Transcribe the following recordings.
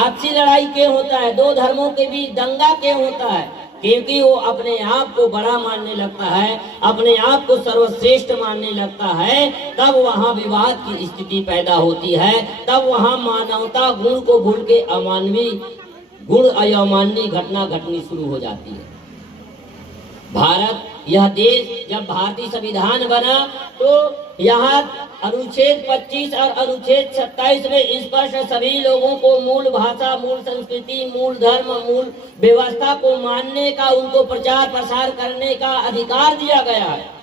आपसी लड़ाई क्यों होता है, दो धर्मों के बीच दंगा क्यों होता है? क्योंकि वो अपने आप को बड़ा मानने लगता है, अपने आप को सर्वश्रेष्ठ मानने लगता है। तब वहाँ विवाद की स्थिति पैदा होती है, तब वहाँ मानवता गुण को भूल के अमानवीय गुण अमानवीय घटना घटनी शुरू हो जाती है। भारत यह देश जब भारतीय संविधान बना तो यहाँ अनुच्छेद 25 और अनुच्छेद 27 में स्पष्ट सभी लोगों को मूल भाषा, मूल संस्कृति, मूल धर्म, मूल व्यवस्था को मानने का, उनको प्रचार प्रसार करने का अधिकार दिया गया है।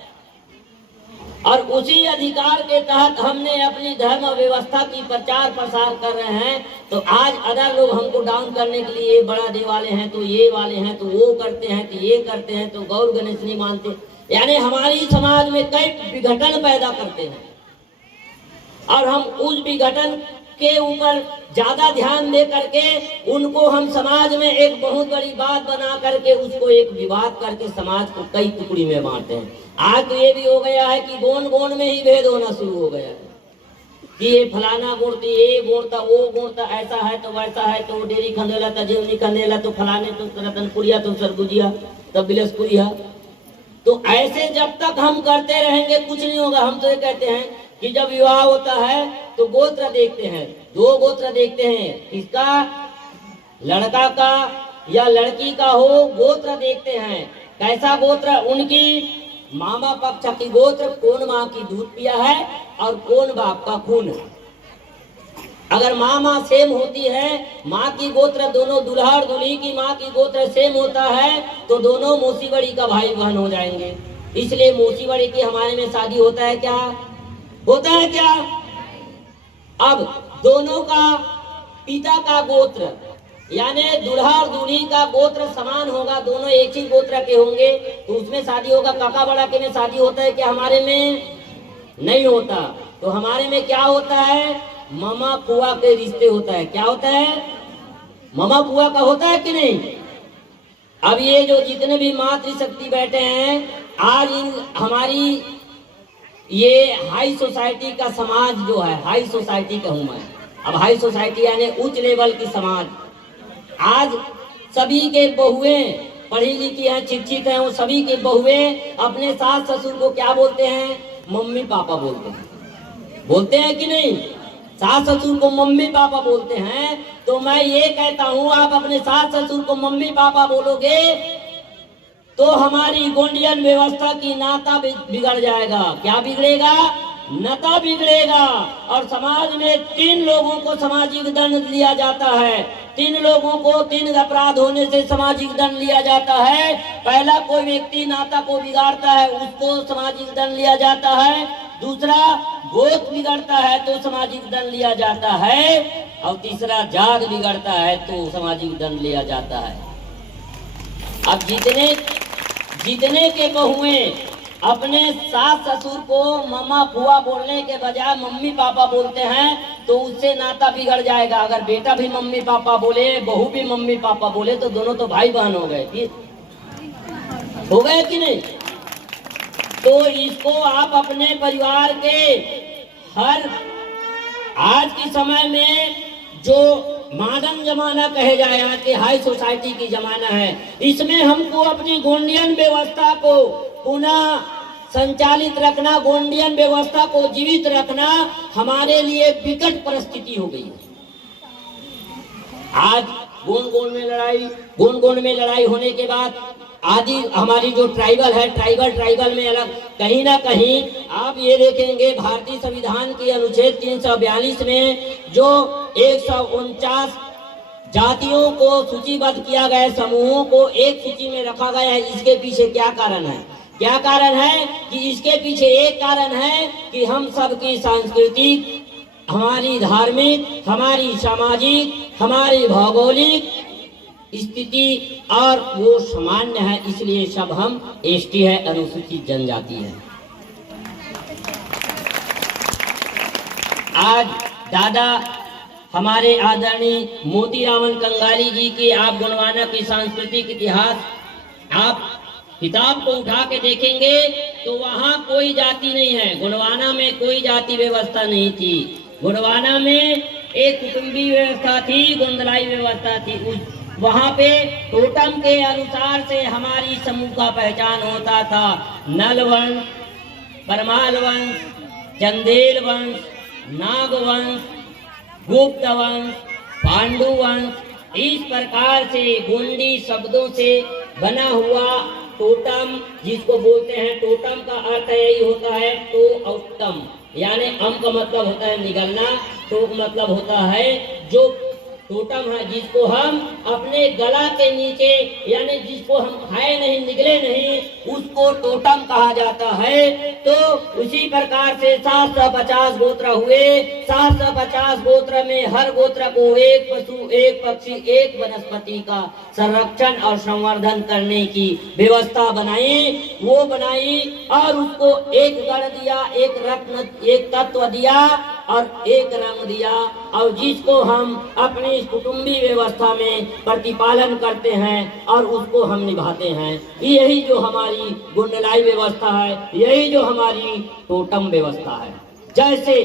और उसी अधिकार के तहत हमने अपनी धर्म व्यवस्था की प्रचार प्रसार कर रहे हैं। तो आज अदर लोग हमको डाउन करने के लिए, ये बड़ा दे वाले हैं तो ये वाले हैं, तो वो करते हैं तो ये करते हैं, तो गौर गणेश नहीं मानते, यानी हमारी समाज में कई विघटन पैदा करते हैं। और हम उस विघटन के ऊपर ज्यादा ध्यान दे करके उनको हम समाज में एक बहुत बड़ी बात बना करके उसको एक विवाद करके समाज को कई टुकड़ी में बांटते हैं। आज तो ये भी हो गया है कि गोंड गोंड में ही भेद होना शुरू हो गया है कि ये फलाना गुण था, ये गुण था, वो गुण था, ऐसा है तो वैसा है, तो डेरी खंडेला था, जीवनी खंडेला, तो फलाने तो रतनपुरिया, तो सरगुजिया, तो बिलसपुरिया। तो ऐसे जब तक हम करते रहेंगे कुछ नहीं होगा। हम तो ये कहते हैं कि जब विवाह होता है तो गोत्र देखते हैं, दो गोत्र देखते हैं, किसका, लड़का का या लड़की का हो, गोत्र देखते हैं। कैसा गोत्र, उनकी मामा पक्ष की गोत्र, कौन माँ की दूध पिया है और कौन बाप का खून है। अगर माँ सेम होती है, माँ की गोत्र दोनों, दूल्हा और दूल्ही की माँ की गोत्र सेम होता है, तो दोनों मौसी बड़ी का भाई बहन हो जाएंगे। इसलिए मौसी बड़ी की हमारे में शादी होता है क्या, होता है क्या? अब दोनों का पिता का गोत्र यानी दूल्हा और दूल्ही का गोत्र समान होगा, दोनों एक ही गोत्र के होंगे, तो उसमें शादी होगा। काका बड़ा के में शादी होता है क्या? हमारे में नहीं होता। तो हमारे में क्या होता है, मामा फुआ के रिश्ते होता है। क्या होता है, मामा फुआ का होता है कि नहीं? अब ये जो जितने भी मातृशक्ति बैठे हैं, आज इन हमारी ये हाई सोसाइटी का समाज जो है, हाई सोसाइटी कहूँ मैं। अब हाई सोसाइटी यानी उच्च लेवल की समाज, आज सभी के बहुएं पढ़ी लिखी हैं, शिक्षित हैं, वो सभी के बहुएं अपने सास ससुर को क्या बोलते हैं, मम्मी पापा बोलते हैं। बोलते हैं कि नहीं? सास ससुर को मम्मी पापा बोलते हैं। तो मैं ये कहता हूँ, आप अपने सास ससुर को मम्मी पापा बोलोगे तो हमारी गोंडियन व्यवस्था की नाता बिगड़ जाएगा। क्या बिगड़ेगा? नाता बिगड़ेगा। और समाज में 3 लोगों को सामाजिक दंड दिया जाता है। 3 लोगों को 3 अपराध होने से सामाजिक दंड लिया जाता है। पहला, कोई व्यक्ति नाता को बिगाड़ता है, उसको सामाजिक दंड लिया जाता है। दूसरा, गोत्र बिगड़ता है तो सामाजिक दंड लिया जाता है। और तीसरा, जात बिगड़ता है तो सामाजिक दंड लिया जाता है। अब जितने के बहुएं अपने सास ससुर को मामा फुआ बोलने के बजाय मम्मी पापा बोलते हैं, तो उससे नाता बिगड़ जाएगा। अगर बेटा भी मम्मी पापा बोले, बहू भी मम्मी पापा बोले, तो दोनों तो भाई बहन हो गए, हो गए कि नहीं? तो इसको आप अपने परिवार के हर, आज के समय में जो मॉडर्न जमाना कहे जाए, आज के हाई सोसाइटी की जमाना है, इसमें हमको अपनी गोंडियन व्यवस्था को पुनः संचालित रखना, गोंडियन व्यवस्था को जीवित रखना हमारे लिए विकट परिस्थिति हो गई है। आज गोंड गोंड में लड़ाई होने के बाद आदि हमारी जो ट्राइबल है, ट्राइबल में अलग, कहीं ना कहीं आप ये देखेंगे भारतीय संविधान की अनुच्छेद 342 में जो 149 जातियों को सूचीबद्ध किया गया है, समूहों को एक सूची में रखा गया है। इसके पीछे क्या कारण है? क्या कारण है कि इसके पीछे एक कारण है कि हम सबकी सांस्कृतिक, हमारी धार्मिक, हमारी सामाजिक, हमारी भौगोलिक स्थिति और वो सामान्य है, इसलिए सब हम एसटी है, अनुसूचित जनजाति है। आज दादा हमारे आदरणीय मोतीराम कंगाली जी की आप गोंडवाना की सांस्कृतिक इतिहास आप किताब को उठा के देखेंगे तो वहाँ कोई जाति नहीं है। गोंडवाना में कोई जाति व्यवस्था नहीं थी। गोंडवाना में एक कुटुंबी व्यवस्था थी, गोंदलाई व्यवस्था थी। उस वहाँ पे टोटम के अनुसार से हमारी समूह का पहचान होता था। नल वंश, परमाल वंश, चंदेल वंश, नाग वंश, गुप्त वंश, पांडु वंश, इस प्रकार से गोंडी शब्दों से बना हुआ टोटम, जिसको बोलते हैं, टोटम का अर्थ यही होता है तो उत्तम, यानी अम का मतलब होता है निगलना, तो मतलब होता है जो टोटम है, जिसको हम अपने गला के नीचे, यानी जिसको हम खाए नहीं, निगले नहीं, उसको टोटम कहा जाता है। तो उसी प्रकार से 750 गोत्र हुए। 750 गोत्र में हर गोत्र को एक पशु, एक पक्षी, एक वनस्पति का संरक्षण और संवर्धन करने की व्यवस्था बनाई। वो बनाई और उसको एक गण दिया, एक रत्न, एक तत्व दिया और एक रंग दिया, और जिसको हम अपनी इस कुटुंबी व्यवस्था में प्रतिपालन करते हैं और उसको हम निभाते हैं। यही जो हमारी गुंडलाई व्यवस्था है, यही जो हमारी टोटम व्यवस्था है। जैसे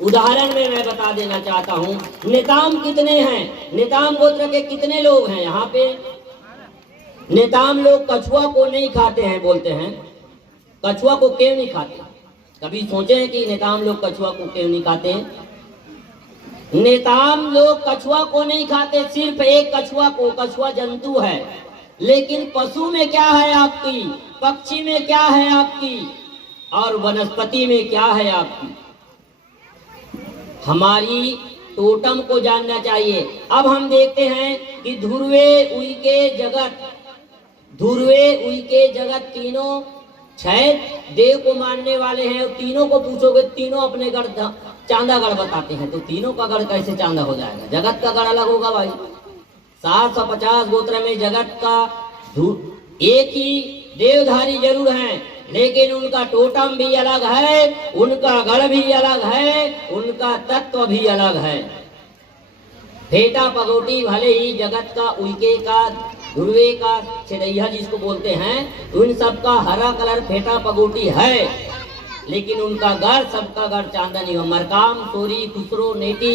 उदाहरण में मैं बता देना चाहता हूँ, नेताम कितने हैं, नेताम गोत्र के कितने लोग हैं यहाँ पे। नेताम लोग कछुआ को नहीं खाते हैं, बोलते हैं कछुआ को क्यों नहीं खाते? कभी सोचे हैं कि नेताम लोग कछुआ को क्यों नहीं खाते हैं? नेताम लोग कछुआ को नहीं खाते, सिर्फ एक कछुआ को, कछुआ जंतु है, लेकिन पशु में क्या है आपकी, पक्षी में क्या है आपकी, और वनस्पति में क्या है आपकी। हमारी टोटम को जानना चाहिए। अब हम देखते हैं कि ध्रुवे उइके जगत, ध्रुवे उइके जगत तीनों 6 देव को मानने वाले हैं। तीनों को पूछोगे, तीनों अपने गढ़ चांदा गढ़ बताते हैं, तो तीनों का गढ़ कैसे चांदा हो जाएगा? जगत का गढ़ अलग होगा भाई। 750 गोत्र में जगत का एक ही देवधारी जरूर हैं, लेकिन उनका टोटम भी अलग है, उनका गढ़ भी अलग है, उनका तत्व भी अलग है। फेटा पगोटी भले ही जगत का, उइके का, ध्रुवे का, छिदैया जिसको बोलते हैं, उन सबका हरा कलर फेटा पगोटी है, लेकिन उनका गढ़, सबका गढ़ चांदा नहीं हो। मरकाम, सोरी, खुसरो, नेटी,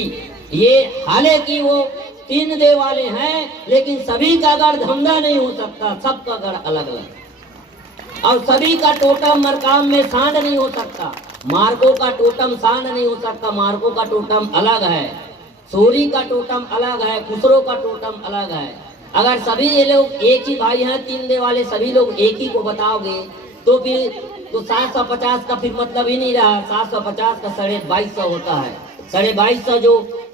ये हालांकि वो 3 देव वाले हैं, लेकिन सभी का गढ़ धंधा नहीं हो सकता, सबका गढ़ अलग अलग। और सभी का टोटम मरकाम में सांड नहीं हो सकता, मार्को का टोटम सांड नहीं हो सकता, मार्को का टोटम अलग है, सोरी का टोटम अलग है, खुसरो का टोटम अलग है। अगर सभी ये लोग एक ही भाई हैं, 3 देव वाले, सभी लोग एक ही को बताओगे, तो फिर तो 750 का फिर मतलब ही नहीं रहा। 750 का 2250 होता है। 2250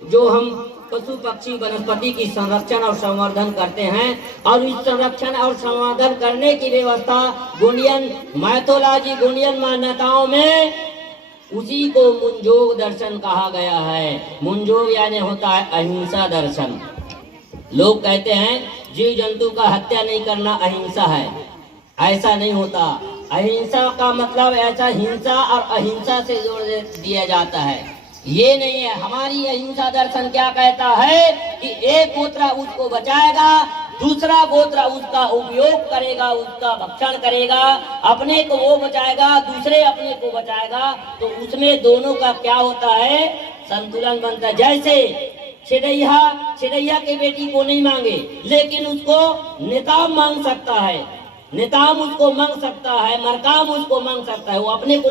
जो हम पशु पक्षी वनस्पति की संरक्षण और संवर्धन करते हैं, और इस संरक्षण और संवर्धन करने की व्यवस्था गोंडियन मैथोलॉजी, गोंडियन मान्यताओं में उसी को मुंजोग दर्शन कहा गया है। मुंजोग यानी होता है अहिंसा दर्शन। लोग कहते हैं जीव जंतु का हत्या नहीं करना अहिंसा है, ऐसा नहीं होता। अहिंसा का मतलब ऐसा हिंसा और अहिंसा से जोड़ दिया जाता है, ये नहीं है। हमारी अहिंसा दर्शन क्या कहता है कि एक गोत्र उसको बचाएगा, दूसरा गोत्र उसका उपयोग करेगा, उसका भक्षण करेगा, अपने को वो बचाएगा, दूसरे अपने को बचाएगा, तो उसमें दोनों का क्या होता है, संतुलन बनता है। जैसे छिदैया के बेटी को नहीं मांगे, लेकिन उसको नेताम मांग सकता है, नेताम उसको मांग सकता है, मरकाम उसको मांग सकता है, वो अपने को